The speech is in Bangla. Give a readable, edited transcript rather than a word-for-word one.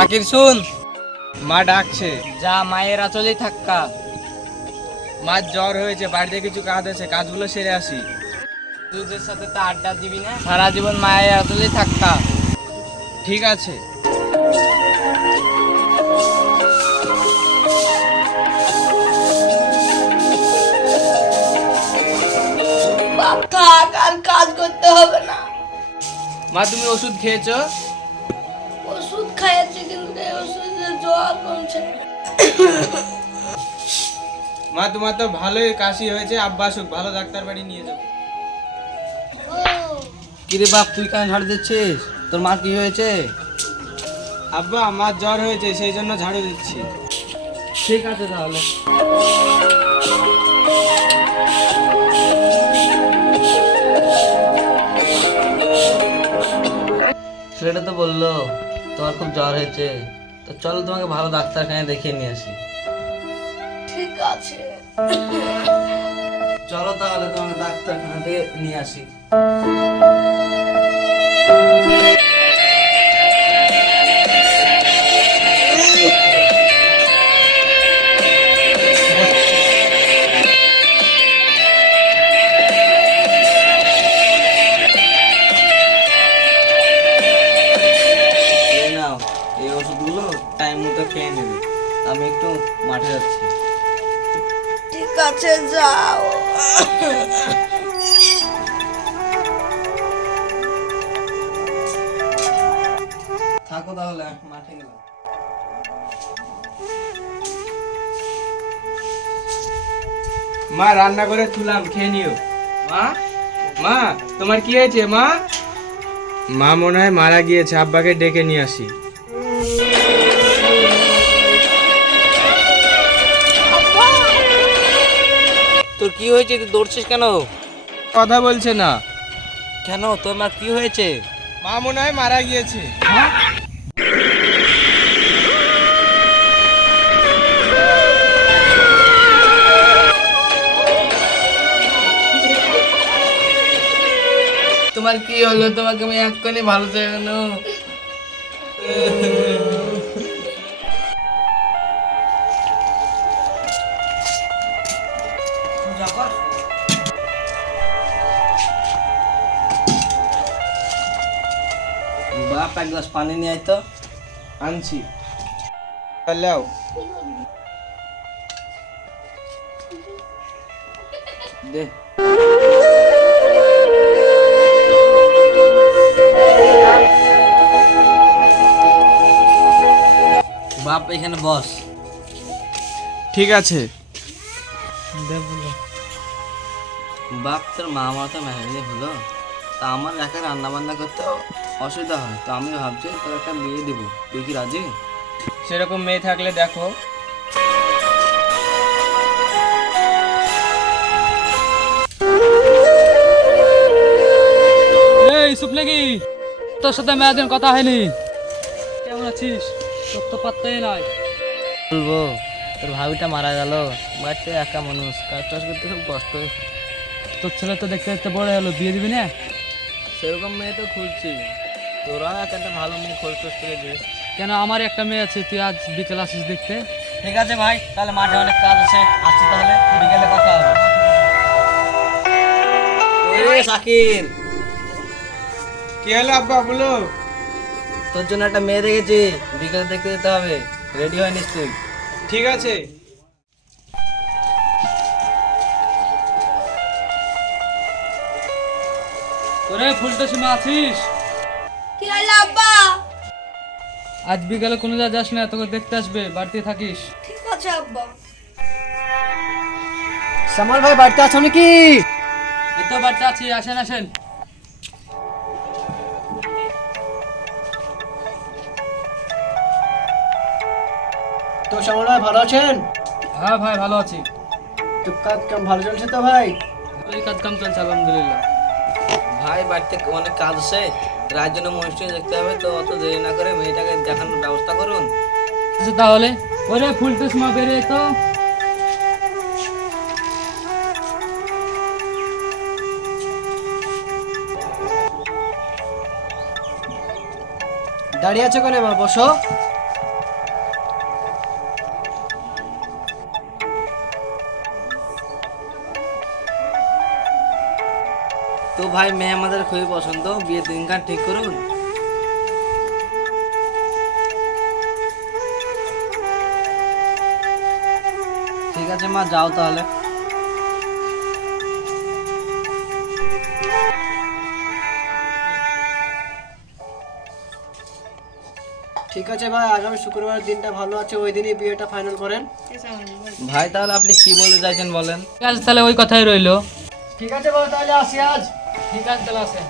সাকির শুন, মা ডাকছে। যা মায়ের আঁচলেই থাক্কা। মার জ্বর হয়েছে, বাড়িতে কিছু কাজ আছে, কাজগুলো সেরে আসি। দুধের সাথে তো আড্ডা দিবি না, সারা জীবন মায়ের আঁচলেই থাক্কা। ঠিক আছে। বাপ থাক, আর কাজ করতে হবে না। মা তুমি ওষুধ খেয়েছো? ওষুধ খাইয়েছি, কিন্তু এই ওষুধে জ্বর কমছে না। মা তোমার তো ভালোই কাশি হয়েছে, আব্বা আসুক, ভালো ডাক্তার বাড়ি নিয়ে যাও। কিরে বাপ, তুই কেন ঝাড়ু দিচ্ছিস? তোর মা কি হয়েছে? আব্বা আমার জ্বর হয়েছে, সেই জন্য ঝাড়ু দিচ্ছি। ঠিক আছে তাহলে। ছেলেটা তো বললো তোমার খুব জ্বর হয়েছে, তো চলো তোমাকে ভালো ডাক্তারখানায় দেখিয়ে নিয়ে আসি। ঠিক আছে। চলো তাহলে তোমাকে ডাক্তারখানাতে নিয়ে আসি। এই নাও, এই ওষুধগুলো টাইম মতো খেয়ে নেবে। আমি একটু মাঠে যাচ্ছি। ঠিক আছে, যাও। থাকো তাহলে, মাঠে গেলাম। মা রান্না করে তুলাম, খেয়ে নিও। মা, মা তোমার কি হয়েছে? মা, মা মনে হয় মারা গিয়েছে, আব্বাকে ডেকে নিয়ে আসি। তোর কি হয়েছে? তুই দৌড়ছিস কেন? কথা বলছে না। কেন, তোর মা কি হয়েছে? মা মনে হয় মারা গিয়েছে। তোমার কি হলো? তোমাকে আমি এক্ষুনি ভালো চাই কেন? বাপ, এক গ্লাস পানি নিয়ে আয় তো। আনছি। লাও। দে। বাপ, এখানে বস। ঠিক আছে। বাপ, তোর মা আমার তো ম্যারেজ হলো, তা আমার একা রান্না বান্না করতে অসুবিধা হয়, তো আমি ভাবছি তোর একটা বিয়ে দিব। তুই কি রাজি? সেরকম মেয়ে থাকলে দেখো। এই চুপ নাকি? তোর সাথে মেয়াদিন কথা হয়নি। কেমন আছিস? তোর তো পাত্তাই নাই। বলবো, তোর ভাবিটা মারা গেল, বাড়িতে একা মানুষ, কাজ টাজ করতে খুব কষ্ট হয়। তোর ছেলে তো দেখতে দেখতে বড় হলো, বিয়ে দিবি না? সেরকম মেয়ে তো খুঁজছি, তোরা একটা ভালো মেয়ে খোঁজ টোজ করে দে। কেন, আমার একটা মেয়ে আছে, তুই আজ বিকেল আসিস দেখতে। ঠিক আছে ভাই, তাহলে মাঠে অনেক কাজ আছে, আসছি তাহলে, বিকেলে কথা হবে। শাকির, কি হলো আব্বা, বলো। তোর জন্য একটা মেয়ে দেখেছি, বিকেলে দেখতে যেতে হবে, রেডি হয় নিশ্চয়ই। ঠিক আছে। তোরে ফুলটা সীমা আছিস? কি হলো আব্বা? আজ বিকেলে কোনো যা যাস না, তোকে দেখতে আসবে, বাড়িতে থাকিস। ঠিক আছে আব্বা। শ্যামল ভাই, বাড়িতে আছো নাকি? এই তো বাড়িতে আছি, আসেন আসেন। তো শ্যামল ভাই ভালো আছেন? হ্যাঁ ভাই, ভালো আছি। তো কাজ কাম ভালো চলছে তো ভাই? এই কাজ কাম চলছে আলহামদুলিল্লাহ। ভাই, বাড়িতে অনেক কাজ আছে, রাত জন্য মনুষ্য দেখতে হবে, তো অত দেরি না করে মেয়েটাকে দেখানোর ব্যবস্থা করুন। আচ্ছা তাহলে, ওরে ফুলটা সীমা বেরিয়ে তো। দাঁড়িয়ে আছো কেন, এবার বসো। তো ভাই মেয়ে আমাদের খুবই পছন্দ, বিয়ের দিনখান ঠিক করুন। ঠিক আছে মা, যাও তাহলে। ঠিক আছে ভাই, আগামী শুক্রবার দিনটা ভালো আছে, ওই দিনই বিয়েটা ফাইনাল করেন। ভাই তাহলে আপনি কি বলতে চাইছেন বলেন? ঠিক আছে তাহলে ওই কথাই রইলো। ঠিক আছে ভাই, তাহলে আসি আজ। ঠিক আছে তাহলে আসেন।